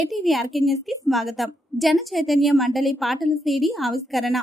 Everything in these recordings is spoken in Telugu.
ఏటీవీ ఆర్కే న్యూస్ కి స్వాగతం. జన చైతన్య మండలి పాటల సీడీ ఆవిష్కరణ.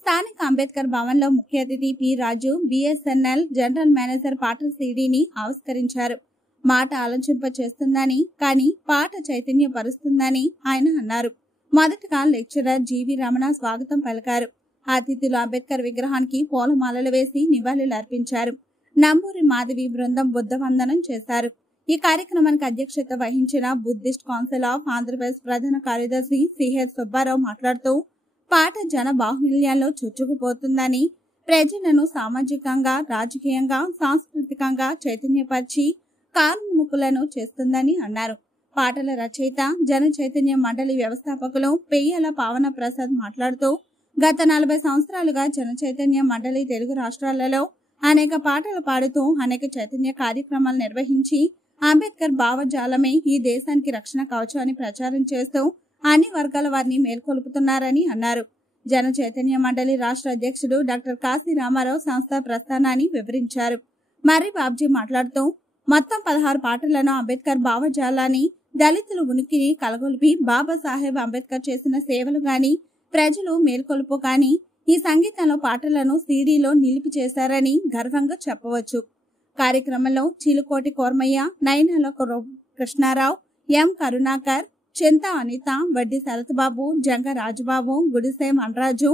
స్థానిక అంబేద్కర్ భవన్ లో ముఖ్య అతిథి పి రాజు బిఎస్ఎన్ఎల్ జనరల్ మేనేజర్ పాటల సీడీని ఆవిష్కరించారు. మాట ఆలోచింప చేస్తుందని కానీ పాట చైతన్యపరుస్తుందని ఆయన అన్నారు. మొదటగా లెక్చరర్ జీవి రమణ స్వాగతం పలికారు. అతిథులు అంబేద్కర్ విగ్రహానికి పూలమాలలు వేసి నివాళులు అర్పించారు. నంబూరి మాధవి బృందం బుద్ధ వందనం చేశారు. ఈ కార్యక్రమానికి అధ్యక్షత వహించిన బుద్ధిస్ట్ కౌన్సిల్ ఆఫ్ ఆంధ్రప్రదేశ్ ప్రధాన కార్యదర్శి సిహెచ్ సుబ్బారావు మాట్లాడుతూ పాట జన బాహుళ్యాల్లో చుచ్చుకుపోతుందని, ప్రజలను సామాజికంగా, రాజకీయంగా, సాంస్కృతికంగా చైతన్యపరిచి కార్ముకులను చేస్తుందని అన్నారు. పాటల రచయిత జన చైతన్య మండలి వ్యవస్థాపకులు పెయ్యల పావన ప్రసాద్ మాట్లాడుతూ గత 40 సంవత్సరాలుగా జన చైతన్య మండలి తెలుగు రాష్ట్రాలలో అనేక పాటలు పాడుతూ అనేక చైతన్య కార్యక్రమాలు నిర్వహించి అంబేద్కర్ భావజాలమే ఈ దేశానికి రక్షణ కవచం అని ప్రచారం చేస్తూ అన్ని వర్గాల వారిని మేల్కొల్పుతున్నారని అన్నారు. జన చైతన్య మండలి రాష్ట్ర అధ్యక్షుడు డాక్టర్ కాశీ రామారావు సంస్థ ప్రస్థానాన్ని వివరించారు. మర్రి బాబ్జీ మాట్లాడుతూ మొత్తం 16 పాటలను అంబేద్కర్ భావజాలాన్ని, దళితుల ఉనికిని కలగొలిపి బాబాసాహెబ్ అంబేద్కర్ చేసిన సేవలు గాని, ప్రజలు మేల్కొలుపు గాని ఈ సంగీతంలో పాటలను సీడీలో నిలిపి చేశారని గర్వంగా చెప్పవచ్చు. కార్యక్రమంలో చిలుకోటి కోర్మయ్య, నయనాల కృష్ణారావు, ఎం Karunakar, Chinta Anitha, Vaddi Sarathbabu, Janga Rajababu, Gudise Manaraju,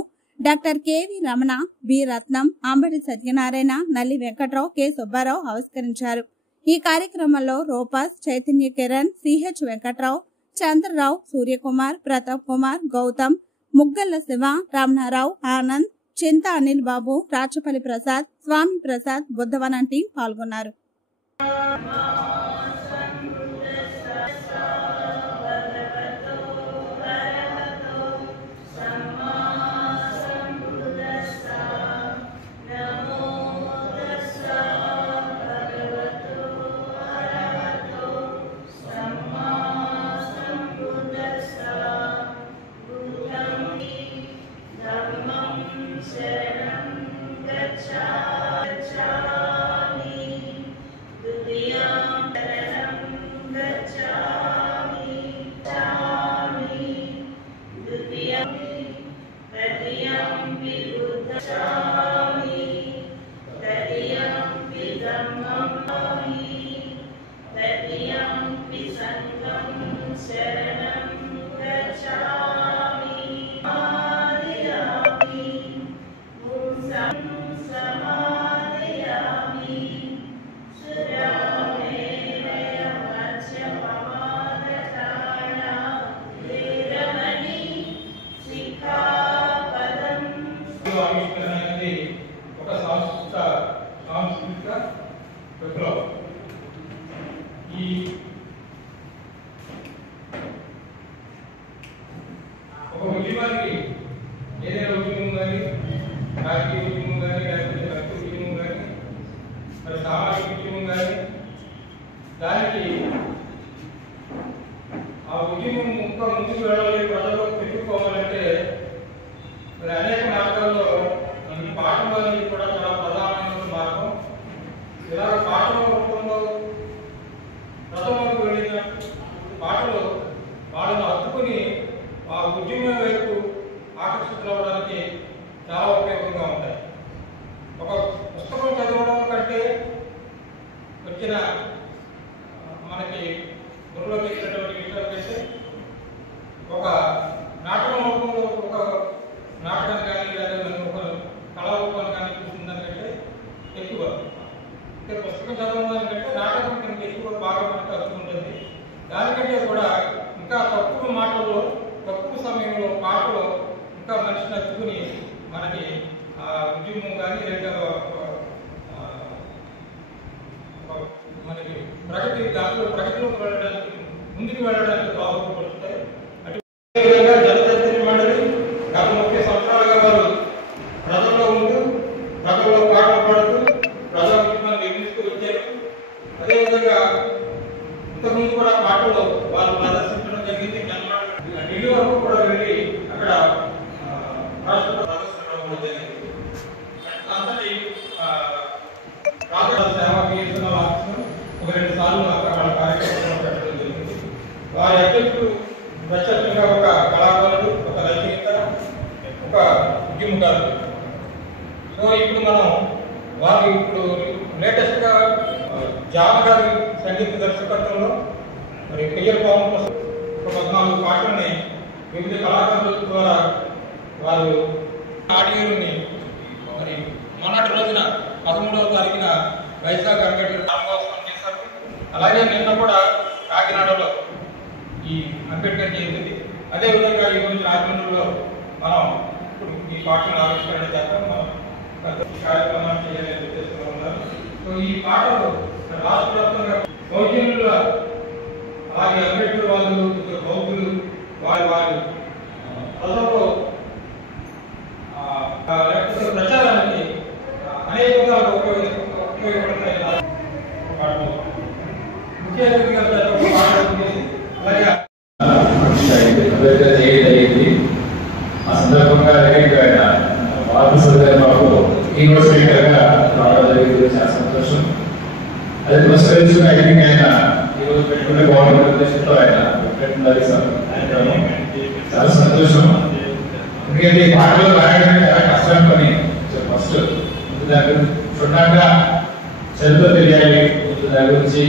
doctor KV Ramana, B Ratnam, Ambadi Satyanarayana, Nalli Venkatrao, K Subbarao ఆవిష్కరించారు. ఈ కార్యక్రమంలో రూపాస్, చైతన్య కిరణ్, సిహెచ్ వెంకట్రావు, చంద్రరావు, సూర్యకుమార్, ప్రతాప్ కుమార్, గౌతమ్, ముగ్గల్ల శివ, రమణారావు, ఆనంద్, చింత అనిల్ బాబు, రాచపల్లి ప్రసాద్, స్వామి ప్రసాద్, బుద్ధవనం టీం పాల్గొన్నారు. ఒక ఉద్యమానికి ఏదైనా ఉద్యమం కానీ, రాజకీయ ఉద్యమం కానీ, లేకపోతే భక్తి ఉద్యమం కానీ, మరి సామాజిక ఉద్యమం కానీ, దానికి ఆ ఉద్యమం ఇంకా ముందుకు వెళ్ళాలి, ప్రజలకు పెట్టుకోవాలంటే మరి అనేక మార్గాల్లో ఈ పాటలు అనేది కూడా చాలా ప్రధానమైన మార్గం. ఇలాగ పాటల రూపంలో ప్రజలకు వెళ్ళిన పాటలు వాళ్ళని హత్తుకుని ఆ ఉద్యమం వైపు ఆకర్షితులవడానికి చాలా ఉపయోగంగా ఉంటాయి. ఒక పుస్తకం చదవడం కంటే వచ్చిన మనకి బుర్రలోకి వచ్చినటువంటి విషయాల కంటే ఒక నాటకం రూపంలో ఒక నాటకం కానీ లేదా ఒక కళా రూపాన్ని కానీ చూసిన దానికంటే ఎక్కువ, అంటే పుస్తకం చదవడం దానికంటే నాటకం కంటే ఎక్కువ బాగా మనకు అర్థమవుతుంది. దానికంటే కూడా ఇంకా తక్కువ మాటల్లో, తక్కువ సమయంలో పాటలో ఇంకా మనిషిని అతుకుని మనకి ఉద్యమం కానీ లేదా మనకి ప్రగతి, దాంట్లో ప్రగతిలోకి వెళ్ళడానికి, ముందుకు వెళ్ళడానికి దోహదపడుతాయి. అదేవిధంగా జన చైతన్య మండలి గత 30 సంవత్సరాలుగా వారు ప్రజల్లో ఉంటూ, ప్రజల్లో పాటలు పాడుతూ ప్రజా ఉద్యమాన్ని నిర్మిస్తూ వచ్చారు. అదేవిధంగా ఇంతకుముందు కూడా పాటలు వాళ్ళు ప్రదర్శించడం జరిగింది. ఢిల్లీ వరకు కూడా వెళ్ళి అక్కడ రాష్ట్ర ప్రదర్శన కూడా జరిగింది. అంతటి రాజకీయ సేవా ఒక 2 సార్లు అక్కడ కార్యక్రమాలు పెట్టడం జరిగింది. వారి అధ్యక్షుడు ప్రత్యేకంగా ఒక కళాకారుడు, ఒక రచయిత, ఒక ఉద్యమకారుడు. సో ఇప్పుడు మనం వారు ఇప్పుడు లేటెస్ట్గా జాన్ గారి సంగీత దర్శకత్వంలో మరి పెయ్యర్ పాము కోసం ఒక 14 పాటల్ని వివిధ కళాకారుల ద్వారా వారు ఆడియోని మరి మొన్నటి రోజున 13వ తారీఖున వైజాగ్ అంబేద్కర్ నామోత్సవం చేశారు. అలాగే నిన్న కూడా కాకినాడలో ఈ అంబేద్కర్ జయంతి. అదేవిధంగా ఈ రోజు రాజమండ్రిలో మనం ఇప్పుడు ఈ పాటలను ఆవిష్కరణ చేస్తాం. మనం ఈ కార్యక్రమాన్ని చేయాలని ఉద్దేశంలో ఉన్నారు. సో ఈ పాటలు రాష్ట్ర వ్యాప్తంగా సౌజన్యుల అలాగే అంబేద్కర్ వాళ్ళు, ఇతర బౌద్ధులు వారి ప్రజల్లో లేకపోతే ప్రచారానికి అనేక విధాలుగా ఉపయోగపడతాయి. ముఖ్య అతిథిగా అలాగే ఆ సందర్భంగా ఆయన బాబు యూనివర్సిటీగా రావడం జరిగింది. చాలా సంతోషం. అది పురస్కరించుకుని ఐ థింక్ ఆయన ఈరోజు పెట్టుకునే బాగుంటుంది ఉద్దేశంతో ఆయన పెట్టుకున్నారు సార్. చాలా సంతోషం. ఎందుకంటే ఈ పాటలు రాయడానికి చాలా కష్టం పని. ఫస్ట్ దాని క్షుణ్ణంగా చదువు తెలియాలి, దాని గురించి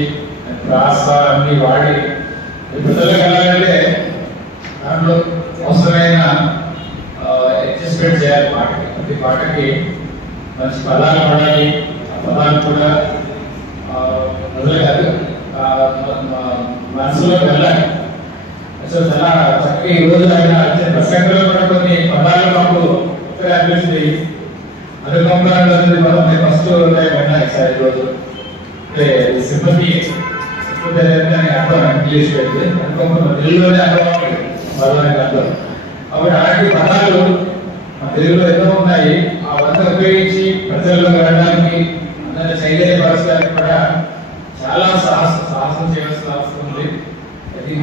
ప్రాస అన్ని వాడి ప్రజలకు వెళ్ళాలంటే దాంట్లో అవసరమైన అడ్జస్ట్మెంట్ చేయాలి. పాటకి ప్రతి పాటకి మంచి పదాలు వాడాలి. ఆ పదాలు కూడా ప్రజలు కాదు మనసులో వెళ్ళాలి. సో చాలా చక్కగా ఈ రోజు ఆయన ప్రసంగంలో కూడా కొన్ని పదాలు మాకు కొత్తగా అనిపిస్తుంది. అనుకంపరాలు ఫస్ట్ విన్నాయి సార్ ఈరోజు. అంటే సింపతి అని అర్థం ఇంగ్లీష్ పెడితే అనుకంపరం తెలుగులోనే అర్థం అవుతుంది అర్థం. కాబట్టి అలాంటి పదాలు మన తెలుగులో ఎన్నో ఉన్నాయి. ఆ వంత ఉపయోగించి ప్రజల్లో వెళ్ళడానికి, అందరినీ చైతన్యపరచడానికి కూడా చాలా సాహసం చేయాల్సిన అవసరం ఉంది. అది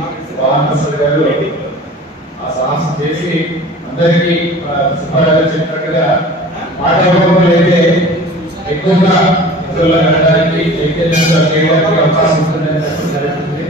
వాహన్ ప్రసాద్ గారు ఆ సాహసం చేసి అందరికీ సుబ్బారావు చెప్పినట్టుగా మాట రూపంలో అయితే ఎక్కువగా ప్రజల్లో వెళ్ళడానికి చైతన్యంగా చేయడానికి అవకాశం ఉంటుందని చెప్పడం జరుగుతుంది.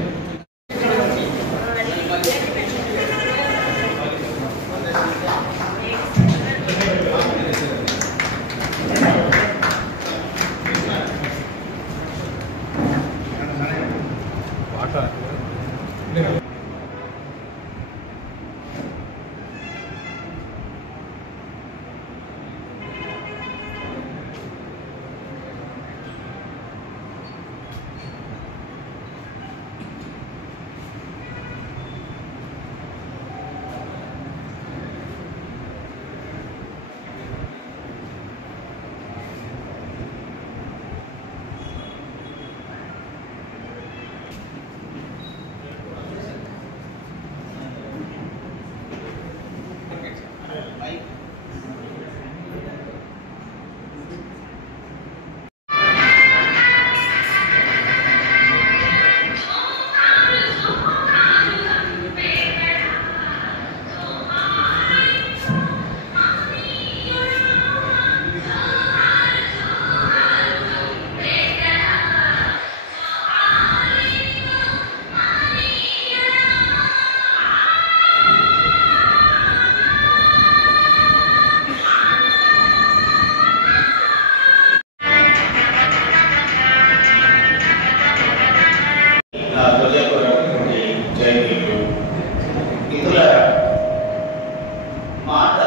మాట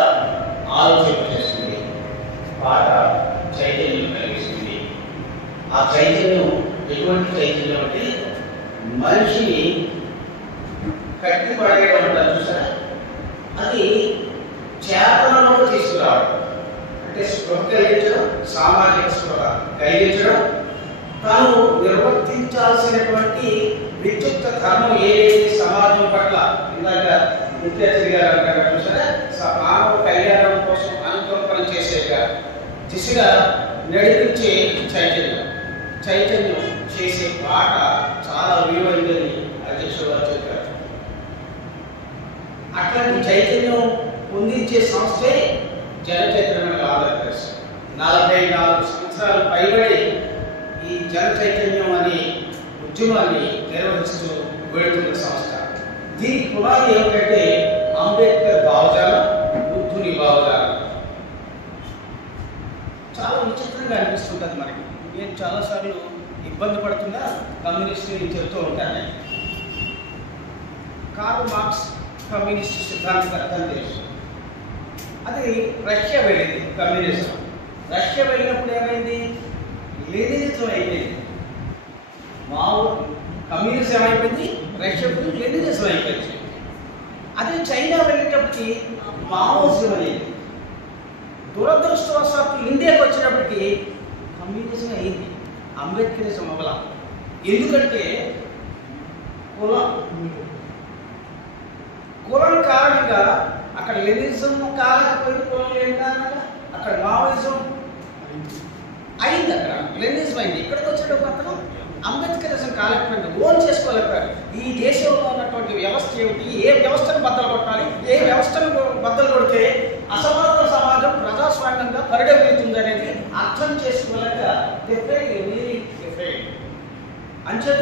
ఆలోచన చేస్తుంది, పాట చైతన్యం కలిగిస్తుంది. ఆ చైతన్యం ఎటువంటి చైతన్యం అంటే మనిషిని కట్టి పడేయడం అంటారు చూసారా, అది చేతనలో తీసుకురావడం. అంటే స్పృహ కలిగించడం, సామాజిక స్పృహ కలిగించడం, తాను నిర్వర్తించాల్సినటువంటి విద్యుత్ ధర్మం ఏదైతే సమాజం పట్ల ఇందాక ముఖ్యతిథి గారు అంటారు చూసారా, మానవ కళ్యాణం కోసం అనుకంపన చేసే దిశగా నడిపించే చైతన్యం చేసే పాట చాలా విలువైందని అధ్యక్షుడు గారు చెప్పారు. అట్లాంటి చైతన్యం పొందించే సంస్థే జనచైతన్యం ఆంధ్రప్రదేశ్. 44 సంవత్సరాలు పైబడి ఈ జన చైతన్యం అనే ఉద్యమాన్ని నిర్వహిస్తూ వెళుతున్న సంస్థ. దీనికి పునాది ఏమిటంటే అంబేద్కర్ భావజాలం, బుద్ధుని భావజాలం. చాలా విచిత్రంగా అనిపిస్తుంటుంది మనకి. నేను చాలాసార్లు ఇబ్బంది పడుతున్నా కమ్యూనిస్టు చెప్తూ ఉంటాను. కార్ల్ మార్క్స్ కమ్యూనిస్ట్ సిద్ధాంతకర్త అని తెలుసు. అది రష్యా వెళ్ళింది కమ్యూనిజం. రష్యా వెళ్ళినప్పుడు ఏమైంది? లెనినిజం అయిపోయింది. కమ్యూనిజం ఏమైపోయింది? రష్యా లెనినిజం అయిపోయింది. అదే చైనా వెళ్ళేటప్పటికి మావోయిజం అయ్యింది. దురదృష్టవశాత్తు ఇండియాకి వచ్చినప్పటికీ కమ్యూనిజం అయింది, అంబేద్కరిజం అవ్వాల. ఎందుకంటే కులం కారణంగా అక్కడ లెనినిజం కాలేకపోయింది, కులం లేని కారణంగా అక్కడ మావోయిజం అయింది, అక్కడ లెనినిజం అయింది. ఇక్కడికి వచ్చేటప్పుడు అతను అంబేద్కరిజం కాలేకపోయింది, ఓన్ చేసుకోలేకపోయారు. ఈ దేశంలో ఉన్నటువంటి వ్యవస్థ ఏమిటి, ఏ వ్యవస్థను బద్దలు కొట్టాలి, ఏ వ్యవస్థను బద్దలు కొడితే అసమానత సమాజం ప్రజాస్వామ్యంగా పరిడవిల్లుతుంది అనేది అర్థం చేసుకోలేక అంచేత